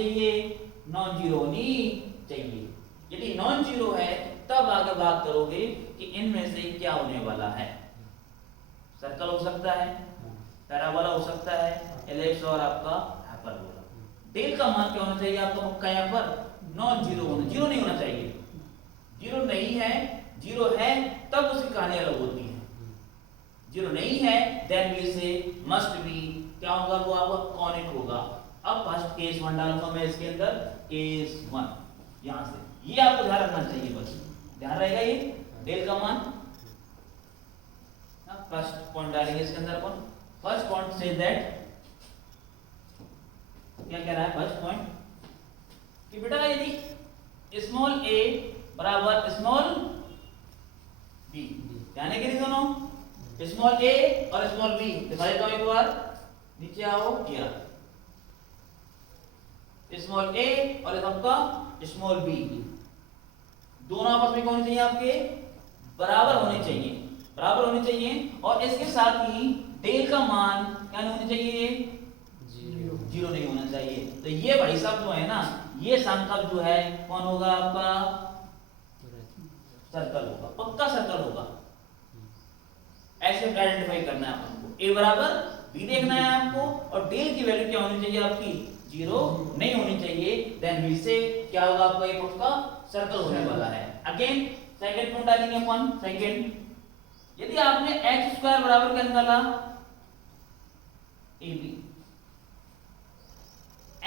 चाहिए? Non zero होनी चाहिए। यदि नॉन जीरो है तब आगे बात करोगे कि इनमें से क्या होने वाला है। सर्कल हो सकता है, पैराबोला हो सकता है, एलिप्स और आपका हाइपरबोला। डेल का मान क्या होना चाहिए आपका पक्का यहाँ पर? नॉन जीरो होना, जीरो नहीं होना चाहिए। जीरो नहीं है, जीरो है तब उसकी कहानी अलग होती है। जीरो नहीं है देन वी से मस्ट बी, क्या होगा वो आपका कॉनिक होगा। अब फर्स्ट केस 1 डालूंगा मैं इसके अंदर, केस 1 यहां से, ये आपको ध्यान रखना चाहिए, बस ध्यान रहेगा ये डेल का मान। फर्स्ट पॉइंट डालेंगे इसके अंदर अपन। फर्स्ट पॉइंट से दैट, क्या कह रहा है फर्स्ट पॉइंट कि बेटा यदि स्मॉल a बराबर स्मॉल b, ध्यान है कि नहीं दोनों? स्मॉल a और स्मॉल b दिखा देता हूं एक बार, नीचे आओ, किया स्मॉल a और आपका स्मॉल b दोनों आपस में कौन चाहिए? आपके बराबर होने चाहिए, बराबर होने चाहिए। और इसके साथ ही डेल का मान क्या नहीं होना चाहिए? जीरो नहीं होना चाहिए। तो ये भाई साहब जो है ना, ये संख्या जो है कौन होगा आपका? सर्कल होगा, पक्का सर्कल होगा। ऐसे आइडेंटिफाई करना है आपको। ए बराबर बी देखना है आपको, और डेल की वैल्यू क्या होनी चाहिए आपकी? जीरो नहीं होनी चाहिए। देन बी से क्या होगा आपका? ये पक्का सर्कल होने वाला है। अगेन सेकंड पॉइंट डालेंगे अपन। सेकंड, यदि आपने एक्स स्क्वायर बराबर क्या निकाला? A B.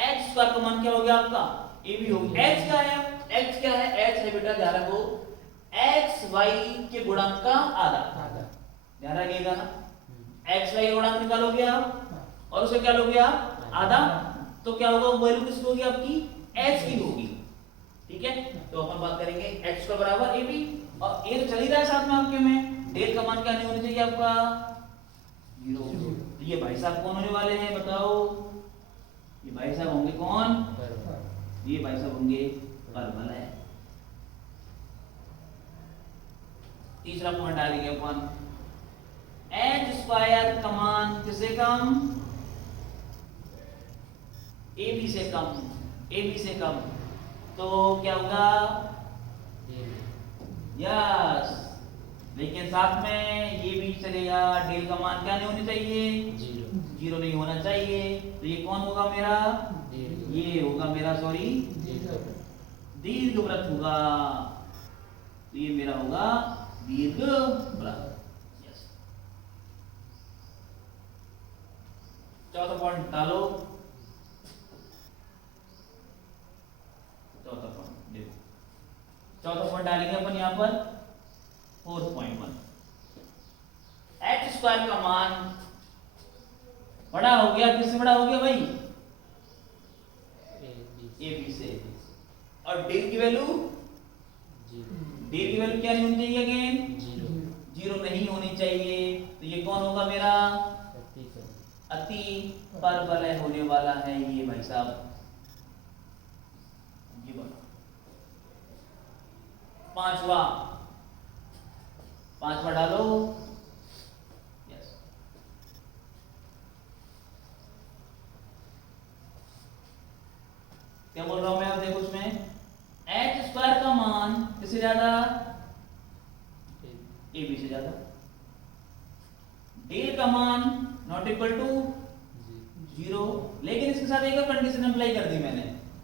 एक्स स्क्वायर का मान क्या हो गया आपका? ए बी हो गया। एक्स क्या है? एक्स क्या है? एक्स है बेटा, ध्यान रखो, एक्स वाई के गुणक का आधा, ध्यान रखिएगा ना। एक्स वाई गुणक निकालोगे आप और उसे क्या लोगे आप? आधा। तो क्या होगा? वैल्यू किसकी होगी आपकी? एच की होगी, ठीक है। तो अपन बात करेंगे एक्स का बराबर ए बी, और ए तो चल ही रहा है साथ में आपके में। डेल का मान क्या नहीं होना चाहिए आपका? जीरो। तो ये भाई साहब कौन होने वाले हैं बताओ? ये भाई साहब होंगे कौन? ये भाई साहब होंगे परवल है। तीसरा पॉइंट डालेंगे अपन, एच स्क्वायर का मान किससे कम? ए बी से कम, ए बी से कम। तो क्या होगा? यस, लेकिन साथ में ये भी चलेगा। डेल का मान क्या नहीं होनी चाहिए? जीरो नहीं होना चाहिए। तो ये कौन होगा मेरा? ये होगा मेरा, सॉरी, दीर्घवृत्त होगा। तो ये मेरा होगा दीर्घवृत्त। यस, चौथा पॉइंट डालो। चौथा पॉइंट देखो, चौथा पॉइंट डालेंगे अपन यहां पर। Fourth point one, x square का मान बड़ा हो गया, किससे बड़ा हो गया भाई? ए बी से। और डेल की वैल्यू, डेल की वैल्यू क्या नहीं होनी चाहिए? अगेन जीरो नहीं होनी चाहिए। तो ये कौन होगा मेरा? अति परवलय होने वाला है ये भाई साहब। ये पांचवा, पांचवा डालो। यस, क्या बोल रहा हूं मैं? अब देखो उसमें एच स्क्वायर का मान किससे ज्यादा? ए बी से ज्यादा। डेल का मान नॉट इक्वल टू जीरो। लेकिन इसके साथ एक और कंडीशन अप्लाई कर दी मैंने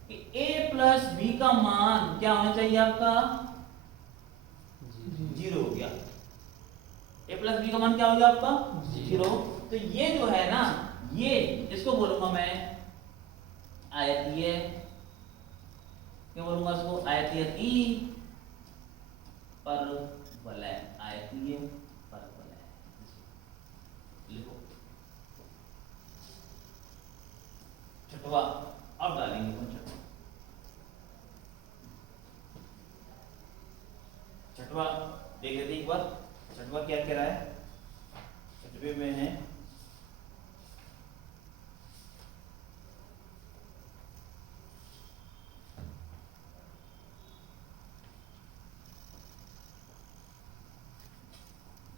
कि ए प्लस बी का मान क्या होना चाहिए आपका? जीरो हो गया। ए प्लस बी का मान क्या हो गया आपका? जीरो। तो ये जो है ना, ये इसको बोलूंगा मैं आयतीय, क्या बोलूंगा इसको? आयतीय परवलय, आयतीय परवलय। लिखो छठवा, अब डालेंगे अपन छठवा। देख लेते एक बार छठवा क्या कह रहा है। छठवे में है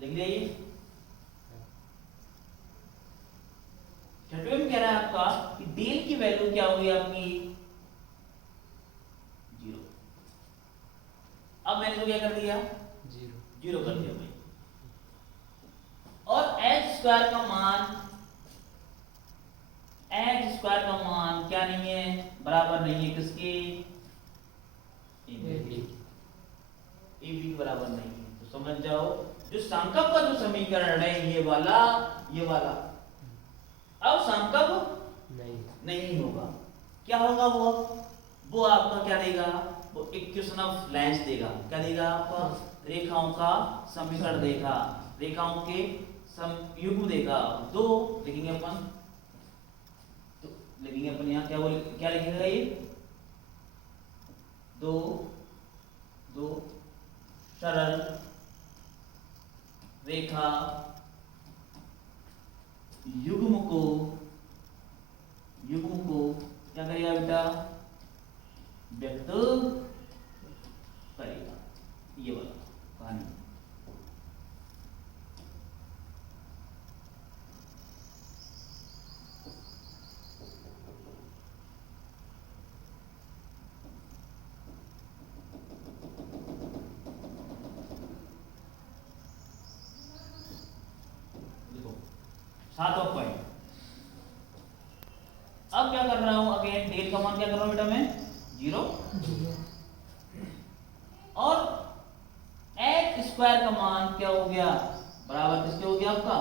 लिख लिया ये। छठवे में कह रहा है आपका कि डेल की वैल्यू क्या होगी आपकी? अब मैंने तो क्या कर दिया, जीरो कर दिया भाई। और एक्स स्क्वायर का मान क्या नहीं है, बराबर नहीं है किसके, ए बी के बराबर नहीं है। तो समझ जाओ जो संकल्प का जो समीकरण है ये वाला, अब संकल्प नहीं होगा, क्या होगा वो आपका क्या देगा, वो इक्वेशन ऑफ लेंस देगा। क्या देगा आपका, रेखाओं का समीकरण देगा, रेखाओं के युग्म देगा। दो लिखेंगे अपन, तो लिखेंगे अपन यहाँ क्या लिखेगा ये, दो सरल रेखा युग्म को क्या करेगा बेटा, व्यक्त करेगा। ये वाला कहानी। देखो सातवां पॉइंट। अब क्या कर रहा हूं, अगेन डेल का मान क्या कर रहा हूं बेटा मैं, 0 और एक्स स्क्वायर का मान क्या हो गया, बराबर किसके हो गया आपका,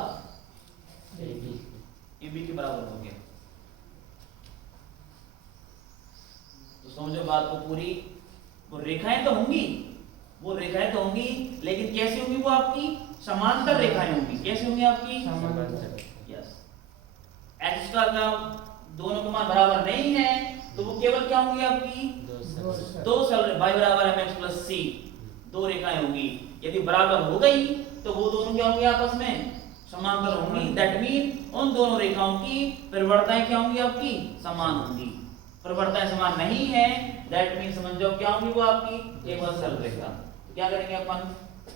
ए बी के बराबर हो गया। तो समझो बात को पूरी, वो रेखाएं तो होंगी, लेकिन कैसी होंगी, वो आपकी समांतर रेखाएं होंगी। कैसी होंगी आपकी, यस। एक्स स्क्वायर का दोनों का मान बराबर नहीं है, तो वो केवल क्या होंगी आपकी, दो सरल y बराबर mx प्लस c, दो रेखाएं होंगी। यदि बराबर हो गई तो वो दोनों क्या होंगी, आपस में समांतर होंगी। दैट मीन उन दोनों रेखाओं की परिवर्तनाएं क्या होंगी, आपकी समान होंगी। परिवर्तनाएं समान नहीं है, दैट मीन समझ जाओ क्या होंगी वो आपकी केवल सरल रेखा। तो क्या करेंगे अपन,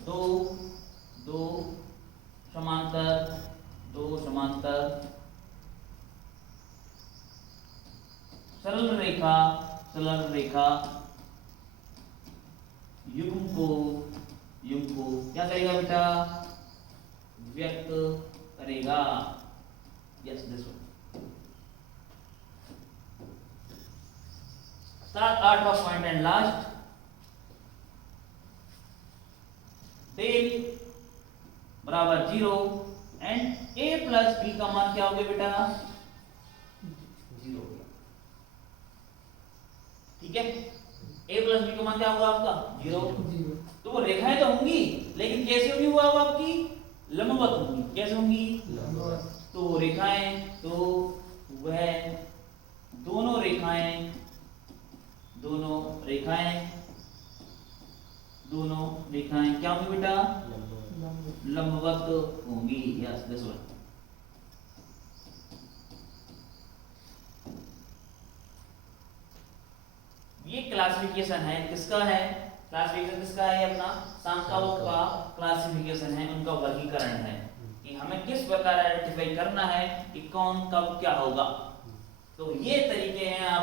दो समांतर सरल रेखा युग्म को क्या करेगा बेटा, व्यक्त करेगा। Yes this one. 8वां पॉइंट एंड लास्ट, डेल बराबर 0 एंड a प्लस b का मान क्या हो गया बेटा, 0 हो गया। ठीक है, a प्लस b का मान क्या होगा आपका, 0। तो वो रेखाएं तो होंगी, लेकिन कैसी होंगी वो अब आपकी लंबवत होंगी। कैसे होंगी, तो रेखाएं, तो वह दोनों रेखाएं क्या होंगी बेटा, लंबवत होंगी। Yes this one. ये क्लासिफिकेशन है, किसका है, क्लासिफिकेशन किसका है, अपना संख्याओं का क्लासिफिकेशन है, उनका वर्गीकरण है कि हमें किस प्रकार आइडेंटिफाई करना है कि कौन कब क्या होगा। तो ये तरीके हैं आप